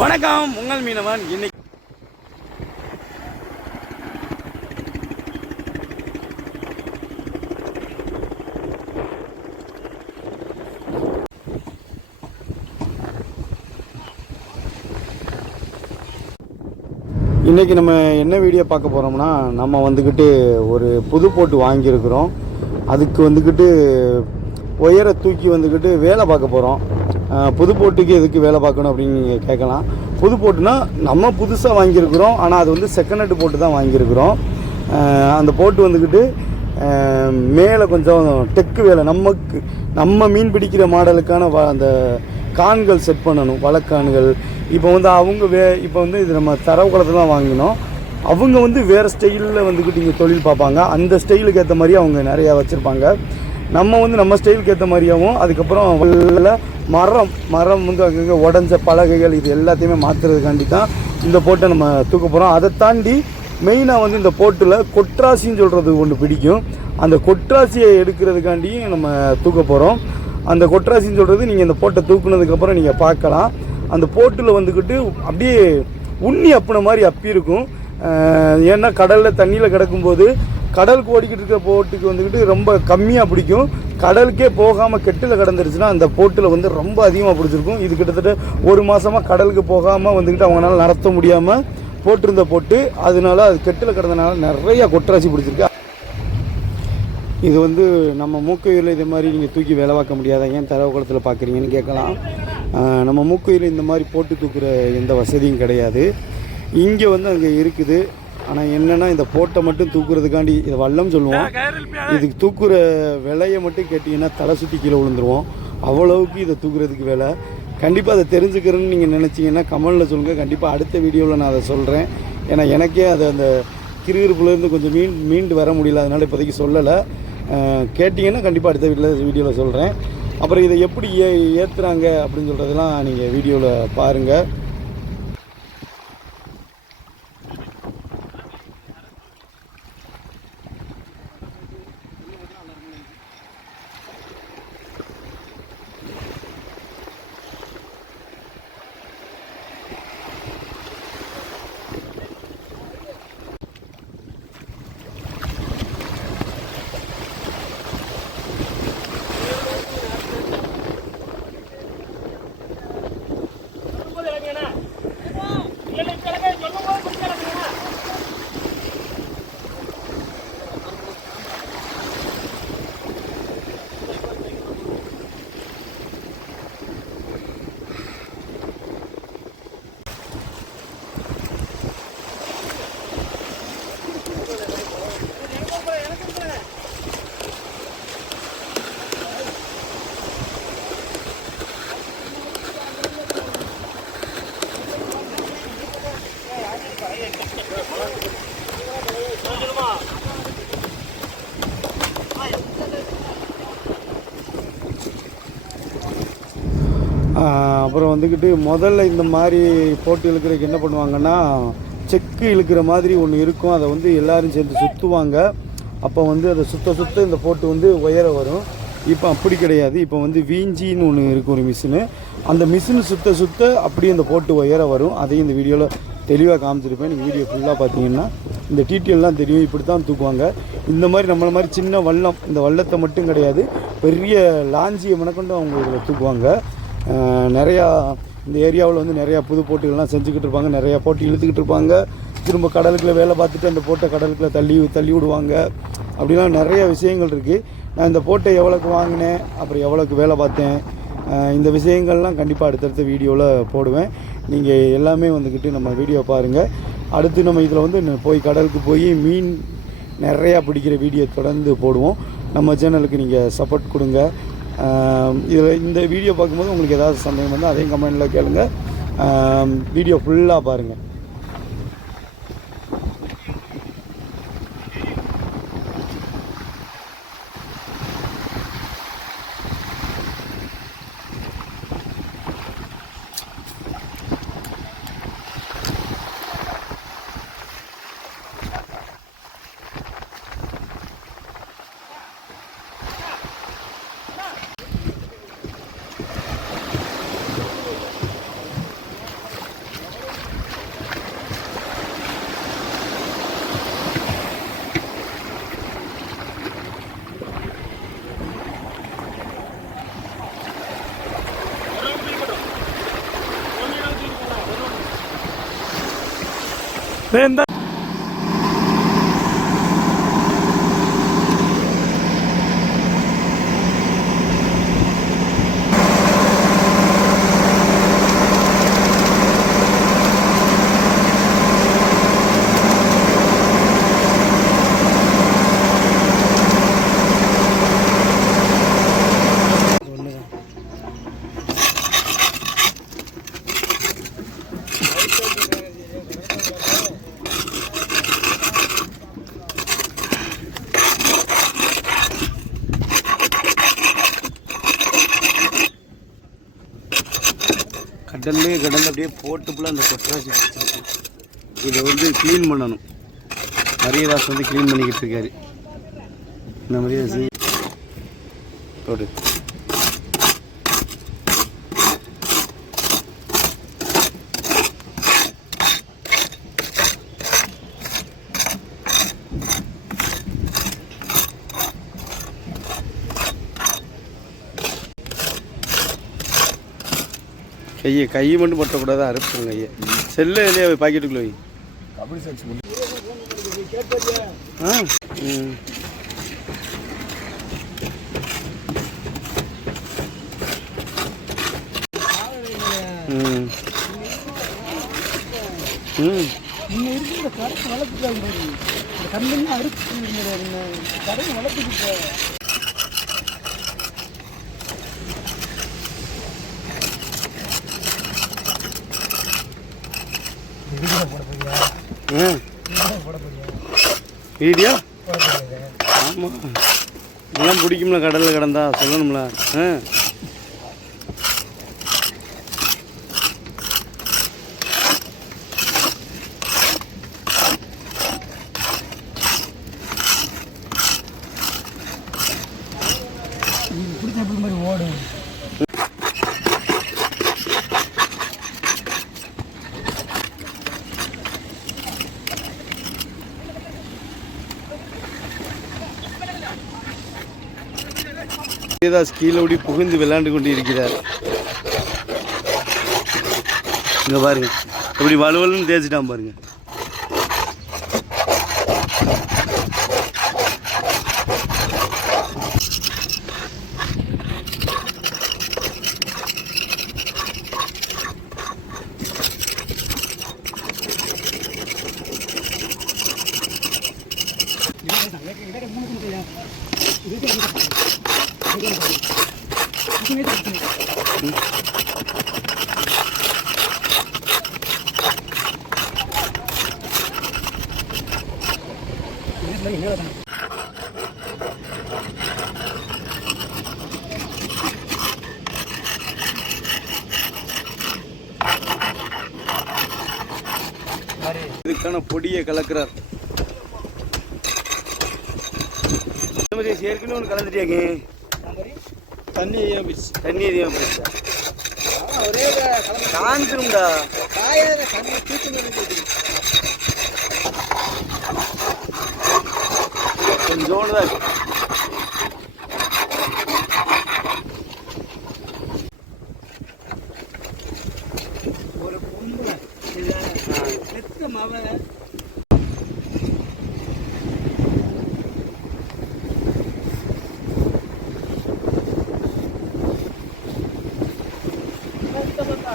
வணக்கம் உங்கள் மீனவன். இன்னைக்கு இன்றைக்கி நம்ம என்ன வீடியோ பார்க்க போகிறோம்னா நம்ம வந்துக்கிட்டு ஒரு புது போட்டு வாங்கியிருக்கிறோம். அதுக்கு வந்துக்கிட்டு ஒயரை தூக்கி வந்துக்கிட்டு வேலை பார்க்க போகிறோம் புது போட்டுக்கு எதுக்கு வேலை பார்க்கணும் அப்படின்னு நீங்கள் கேட்கலாம். புது போட்டுனா நம்ம புதுசாக வாங்கியிருக்கிறோம் ஆனால் அது வந்து செகண்ட் ஹேண்டு போட்டு தான் வாங்கியிருக்கிறோம். அந்த போட்டு வந்துக்கிட்டு மேலே கொஞ்சம் டெக்கு வேலை நமக்கு நம்ம மீன் பிடிக்கிற மாடலுக்கான வ- அந்த கான்கள் செட் பண்ணணும் வழக்கான்கள். இப்போ வந்து அவங்க வே இப்போ வந்து இது நம்ம தரவு தான் வாங்கினோம். அவங்க வந்து வேறு ஸ்டைலில் வந்துக்கிட்டு இங்கே தொழில் பார்ப்பாங்க. அந்த ஸ்டைலுக்கு ஏற்ற மாதிரி அவங்க நிறையா வச்சுருப்பாங்க. நம்ம வந்து நம்ம ஸ்டைலுக்கு ஏற்ற மாதிரியாவும் அதுக்கப்புறம் மரம் மரம் வந்து அங்கங்கே உடஞ்ச பலகைகள் இது எல்லாத்தையுமே மாற்றுறதுக்காண்டி தான் இந்த போட்டை நம்ம தூக்க போகிறோம் அதை தாண்டி மெயினாக வந்து இந்த போட்டில் கொட்ராசின்னு சொல்கிறது ஒன்று பிடிக்கும். அந்த கொட்ராசியை எடுக்கிறதுக்காண்டியும் நம்ம தூக்க போகிறோம் அந்த கொட்ராசின்னு சொல்கிறது நீங்கள் இந்த போட்டை தூக்குனதுக்கப்புறம் நீங்கள் பார்க்கலாம். அந்த போட்டில் வந்துக்கிட்டு அப்படியே உண்ணி அப்புன மாதிரி அப்பி இருக்கும். ஏன்னா கடலில் தண்ணியில் கிடக்கும்போது கடலுக்கு ஓடிக்கிட்டு இருக்கிற போட்டுக்கு வந்துக்கிட்டு ரொம்ப கம்மியாக பிடிக்கும். கடலுக்கே போகாமல் கெட்டில் கிடந்துருச்சுன்னா அந்த போட்டில் வந்து ரொம்ப அதிகமாக பிடிச்சிருக்கும். இது கிட்டத்தட்ட ஒரு மாதமாக கடலுக்கு போகாமல் வந்துக்கிட்டு அவங்களால நடத்த முடியாமல் போட்டிருந்த போட்டு அதனால அது கெட்டில் கிடந்தனால நிறைய கொட்டராசி பிடிச்சிருக்கு. இது வந்து நம்ம மூக்கையூரில் இது மாதிரி நீங்கள் தூக்கி வேலை பார்க்க முடியாத? ஏன் தரவு குளத்தில் பார்க்குறீங்கன்னு கேட்கலாம். நம்ம மூக்கையூரில் இந்த மாதிரி போட்டு தூக்குற எந்த வசதியும் கிடையாது. இங்கே வந்து அங்கே இருக்குது. ஆனால் என்னென்னா இந்த போட்டை மட்டும் தூக்குறதுக்காண்டி இதை வல்லம் சொல்லுவோம். இதுக்கு தூக்குற விலையை மட்டும் கேட்டிங்கன்னா தலை சுற்றி கீழே விழுந்துருவோம். அவ்வளவுக்கு இதை தூக்குறதுக்கு விலை. கண்டிப்பாக அதை தெரிஞ்சுக்கிறேன்னு நீங்கள் நினச்சிங்கன்னா கமெண்டில் சொல்லுங்கள் கண்டிப்பாக அடுத்த வீடியோவில் நான் அதை சொல்கிறேன் ஏன்னா எனக்கே அது அந்த கிருகிருப்புலேருந்து கொஞ்சம் மீன் மீண்டு வர முடியல. அதனால இப்போதைக்கு சொல்லலை. கேட்டிங்கன்னா கண்டிப்பாக அடுத்த வீட்டில் வீடியோவில் சொல்கிறேன் அப்புறம் இதை எப்படி ஏ ஏற்றுறாங்க அப்படின்னு சொல்கிறதெல்லாம் நீங்கள் வீடியோவில் பாருங்கள் அப்புறம் வந்துக்கிட்டு முதல்ல இந்த மாதிரி போட்டு இழுக்கிறதுக்கு என்ன பண்ணுவாங்கன்னா செக்கு இழுக்கிற மாதிரி ஒன்று இருக்கும். அதை வந்து எல்லாரும் சேர்ந்து சுற்றுவாங்க அப்போ வந்து அதை சுத்த சுத்த இந்த போட்டு வந்து உயர வரும். இப்போ அப்படி கிடையாது. இப்போ வந்து வீஞ்சின்னு ஒன்று இருக்கும் ஒரு மிஷினு. அந்த மிஷின் சுத்த சுத்த அப்படியே இந்த போட்டு உயர வரும். அதையும் இந்த வீடியோவில் தெளிவாக காமிச்சிருப்பேன். நீங்கள் வீடியோ ஃபுல்லாக பார்த்தீங்கன்னா இந்த டீட்டெயிலெலாம் தெரியும். இப்படி தான் தூக்குவாங்க. இந்த மாதிரி நம்மள மாதிரி சின்ன வல்லம் இந்த வல்லத்தை மட்டும் கிடையாது. பெரிய லாஞ்சியை மனக்கொண்டு அவங்க இதில் தூக்குவாங்க. நிறையா இந்த ஏரியாவில் வந்து நிறையா புது போட்டிகள்லாம் செஞ்சுக்கிட்டு இருப்பாங்க. நிறையா போட்டி இழுத்துக்கிட்டு இருப்பாங்க. திரும்ப கடலுக்குள்ள வேலை பார்த்துட்டு அந்த போட்டை கடலுக்குள்ளே தள்ளி தள்ளி விடுவாங்க. அப்படிலாம் நிறைய விஷயங்கள் இருக்குது நான் இந்த போட்டை எவ்வளோக்கு வாங்கினேன் அப்புறம் எவ்வளோக்கு வேலை பார்த்தேன் இந்த விஷயங்கள்லாம் கண்டிப்பாக அடுத்தடுத்த வீடியோவில் போடுவேன். நீங்கள் எல்லாமே வந்துக்கிட்டு நம்ம வீடியோ பாருங்கள் அடுத்து நம்ம இதில் வந்து போய் கடலுக்கு போய் மீன் நிறையா பிடிக்கிற வீடியோ தொடர்ந்து போடுவோம். நம்ம சேனலுக்கு நீங்கள் சப்போர்ட் கொடுங்க. இதில் இந்த வீடியோ பார்க்கும்போது உங்களுக்கு ஏதாவது சந்தேகம் வந்தால் அதையும் கமெண்டில் கேளுங்கள் வீடியோ ஃபுல்லாக பாருங்கள் இந்த கடல்லே கடல் அப்படியே போட்டுப்புல அந்த கொட்டராசி பிடிச்சிருக்கு இதை வந்து க்ளீன் பண்ணணும். மரியதாஸ் வந்து க்ளீன் பண்ணிக்கிட்டு இருக்காரு. இந்த மரியதாஸ் போடு. கையை கை மட்டும் பட்டக்கூடாது? அறுப்புங்க கையை. செல்லு இல்லையா பாக்கெட்டுக்குள்ள வை. ஆ. ம். ம். ம் இன்னும் இருக்கு இந்த கடைக்கு வளர்த்துட்டாங்க பாரு. இந்த கண்ணெல்லாம் அறுத்து இருந்தது இந்த கடைக்கு வளர்த்துட்டு போட போறியா ஆ போட போறியா வீடியோ ஆமாம் இதெல்லாம் பிடிக்கும்ல கடலில் கிடந்தா. சொல்லணும்ல. ஆ இது பிடிச்ச எப்படி மாதிரி ஓடும் சீதாஸ் கீழே ஓடி புகுந்து விளையாண்டு கொண்டு இருக்கிறார் இங்க பாருங்க. இப்படி வலுவலுன்னு தேய்ச்சிட்டான் பாருங்க. இதுக்கான பொடியை கலக்கிறார் ஏற்கனவே ஒன்று கலந்துட்டியாங்க தண்ணி தண்ணி அதிகமாக போயிடுச்சா ஒரே காஞ்சிரும்டா. காயாத கண்ணை தூக்கி கொஞ்சோண்டு தான் இருக்கு.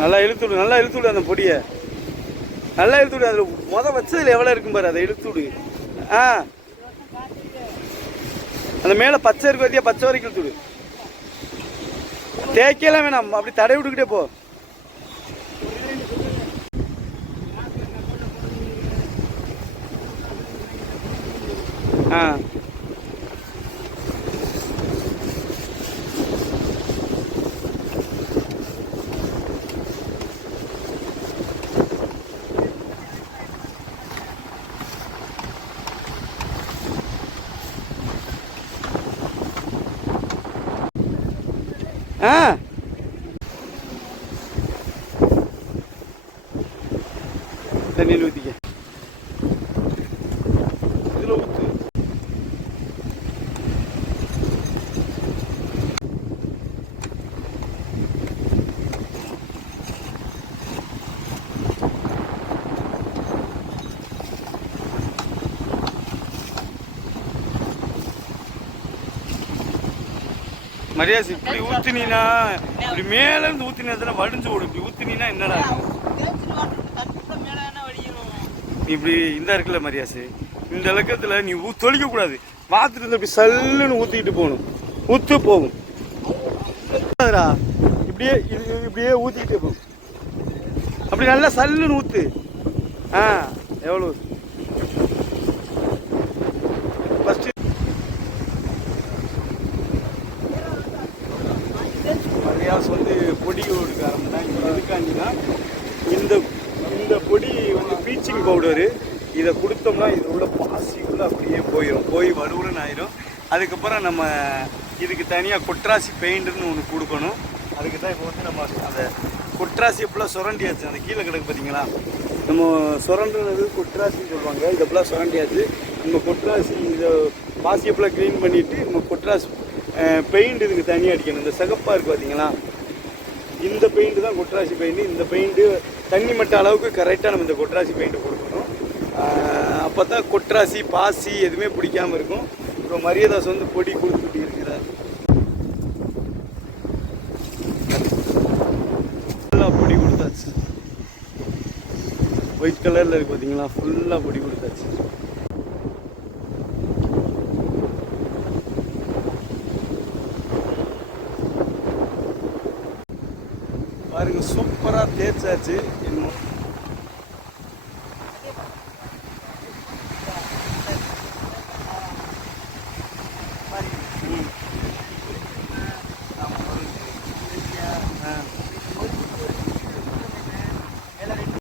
நல்லா இழுத்து விடு நல்லா இழுத்து விடு அந்த பொடியை. நல்லா இழுத்து விடு அதில் முத வச்சதுல எவ்வளோ இருக்கும் பாரு அதை இழுத்து விடு ஆ. அந்த மேலே பச்சை இருக்கு பார்த்தியா பச்சை வரைக்கும் இழுத்து விடு தேய்க்கலாம் வேணாம் அப்படி தடை விட்டுக்கிட்டே போ. ஆ. ஆ தண்ணியில் ஊற்றிக்க மரியாதை இப்படி ஊத்தினா இப்படி மேல இருந்து ஊத்தினா வடிஞ்சு ஓடும். இப்படி ஊத்தினா என்னடா ஆகும்? நீ இப்படி இந்த இருக்குல்ல மரியாசு இந்த இலக்கத்துல நீ ஊ தொளிக்க கூடாது. பாத்துட்டு இருந்து இப்படி சல்லுன்னு ஊத்திட்டு போகணும். ஊத்து போகும். இப்படியே இது இப்படியே ஊத்திக்கிட்டே போகும். அப்படி நல்லா சல்லுன்னு ஊத்து. ஆ எவ்வளோ மரியாஸ் வந்து பொடி கொடுக்க ஆரம்பிட்டாங்க எதுக்காண்டினா இந்த இந்த பொடி வந்து ப்ளீச்சிங் பவுடரு இதை கொடுத்தோம்னா இது உள்ள பாசி அப்படியே போயிடும் போய் வலுவலன் ஆயிரும். அதுக்கப்புறம் நம்ம இதுக்கு தனியாக கொட்ராசி பெயிண்ட்னு ஒன்று கொடுக்கணும். அதுக்கு தான் இப்போ வந்து நம்ம அந்த கொட்ராசி ஃபுல்லாக சுரண்டியாச்சு. அந்த கீழே கிடக்கு பார்த்தீங்களா நம்ம சுரண்டுனது கொட்ராசின்னு சொல்லுவாங்க. இதை ஃபுல்லாக சுரண்டியாச்சு. நம்ம கொட்ராசி இதை பாசியை ஃபுல்லாக க்ளீன் பண்ணிவிட்டு நம்ம கொட்ராசி பெயிண்ட் இதுக்கு தனியாக அடிக்கணும். இந்த சிகப்பாக இருக்குது பார்த்தீங்களா இந்த பெயிண்ட் தான் கொட்ராசி பெயிண்ட் இந்த பெயிண்ட்டு தண்ணி மட்ட அளவுக்கு கரெக்டாக நம்ம இந்த கொட்ராசி பெயிண்ட் கொடுக்கணும். அப்போ தான் கொட்ராசி பாசி எதுவுமே பிடிக்காம இருக்கும். இப்போ மரியதாஸ் வந்து பொடி கொடுத்துட்டு இருக்கிறார் ஃபுல்லாக பொடி கொடுத்தாச்சு. ஒயிட் கலரில் இருக்கு பார்த்தீங்களா ஃபுல்லாக பொடி கொடுத்தாச்சு. பாருங்க சூப்பரா தேய்ச்சாச்சு. இன்னும்